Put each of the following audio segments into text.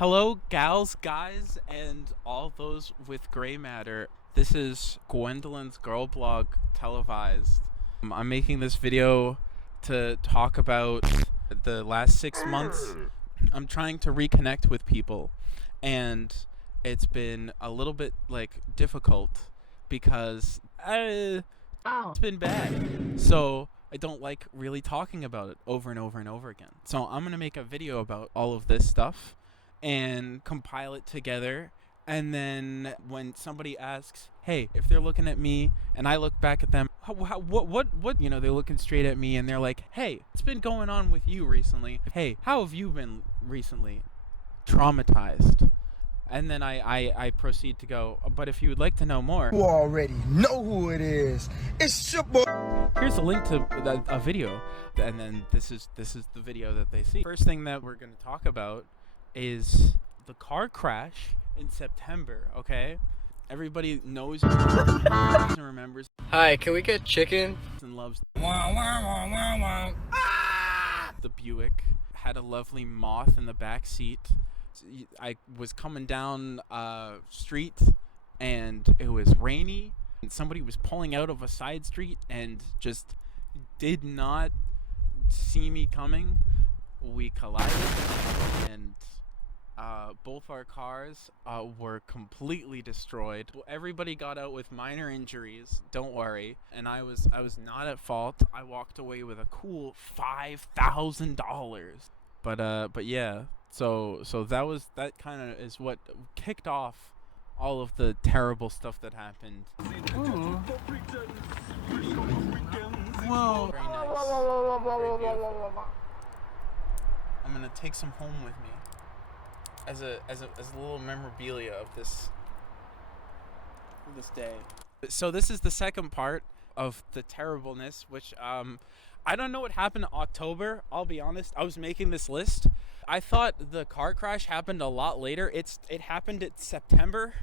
Hello, gals, guys, and all those with gray matter. This is Gwendolyn's Girlblog televised. I'm making this video to talk about the last 6 months. I'm trying to reconnect with people, and it's been a little bit difficult because it's been bad. So I don't like really talking about it over and over and over again. So I'm gonna make a video about all of this stuff and compile it together, and then when somebody asks, hey, if they're looking at me and I look back at them, what they're looking straight at me and they're like, hey, what's been going on with you recently? Hey, how have you been recently? Traumatized. And then I proceed to go, but if you would like to know more, you already know who it is. It's your boy. Here's a link to a video, and then this is the video that they see. First thing that we're going to talk about is the car crash in September, okay? Everybody knows and remembers. Hi, can we get chicken? And loves the Buick. Had a lovely moth in the back seat. I was coming down street and it was rainy and somebody was pulling out of a side street and just did not see me coming. We collided and both our cars were completely destroyed. Everybody got out with minor injuries, don't worry, and I was not at fault. I walked away with a cool $5,000. But yeah, so that kind of is what kicked off all of the terrible stuff that happened. Ooh. Whoa. Very nice. Very beautiful. I'm gonna take some home with me as a little memorabilia of this day. So this is the second part of the terribleness, which I don't know what happened in October. I'll be honest. I was making this list. I thought the car crash happened a lot later. It happened in September.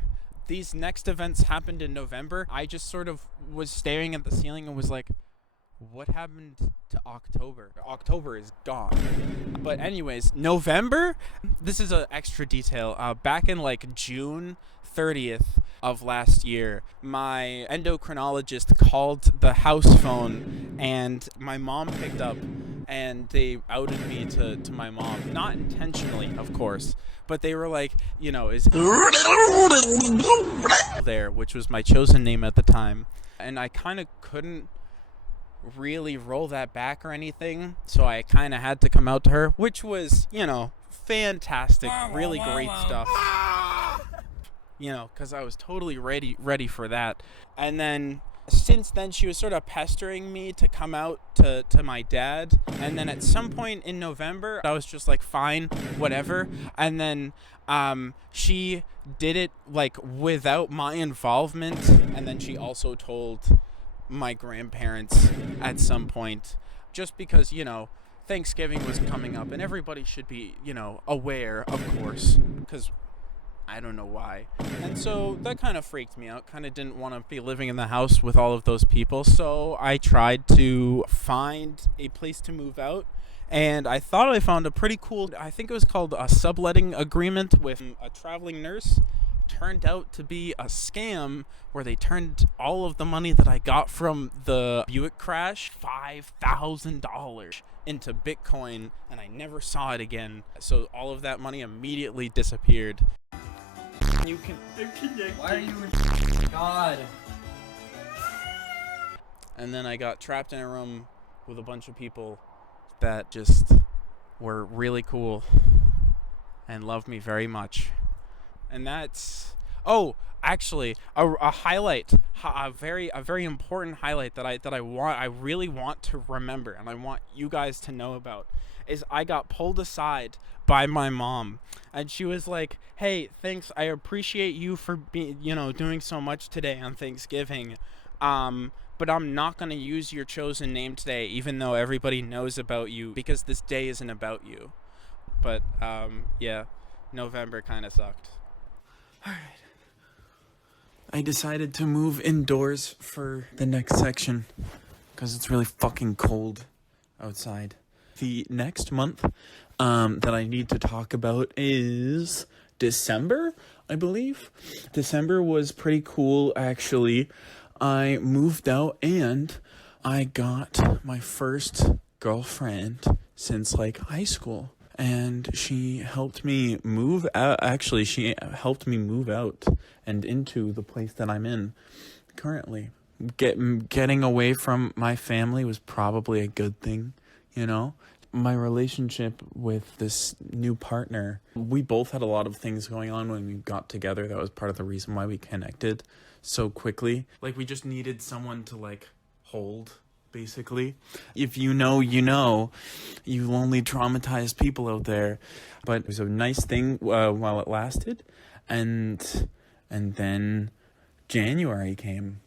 These next events happened in November. I just sort of was staring at the ceiling and was like, what happened to October? October is gone. But anyways, November, this is an extra detail. Back in June 30th of last year, my endocrinologist called the house phone and my mom picked up and they outed me to my mom. Not intentionally, of course, but they were like, is there, which was my chosen name at the time. And I kind of couldn't really roll that back or anything, so I kind of had to come out to her, which was, fantastic, really great stuff, because I was totally ready for that. And then since then she was sort of pestering me to come out to my dad, and then at some point in November I was just like, fine, whatever. And then she did it without my involvement, and then she also told my grandparents at some point, just because Thanksgiving was coming up and everybody should be aware, of course, because I don't know why. And so that kind of freaked me out. Kind of didn't want to be living in the house with all of those people, so I tried to find a place to move out, and I thought I found a pretty cool, I think it was called a subletting agreement with a traveling nurse. Turned out to be a scam where they turned all of the money that I got from the Buick crash, $5,000, into Bitcoin, and I never saw it again. So all of that money immediately disappeared. You can. Why are you in God? And then I got trapped in a room with a bunch of people that just were really cool and loved me very much. And that's actually a highlight, a very important highlight that I really want to remember, and I want you guys to know about, is I got pulled aside by my mom, and she was like, hey, thanks, I appreciate you for doing so much today on Thanksgiving, but I'm not going to use your chosen name today, even though everybody knows about you, because this day isn't about you. But yeah, November kind of sucked. Alright. I decided to move indoors for the next section because it's really fucking cold outside. The next month, that I need to talk about is December, I believe. December was pretty cool, actually. I moved out and I got my first girlfriend since like high school. And she helped me move out. Actually, she helped me move out and into the place that I'm in currently. Getting away from my family was probably a good thing, you know? My relationship with this new partner, we both had a lot of things going on when we got together. That was part of the reason why we connected so quickly. Like, we just needed someone to, like, hold, basically. If you know, you know. You lonely, traumatized people out there. But it was a nice thing while it lasted. And then January came.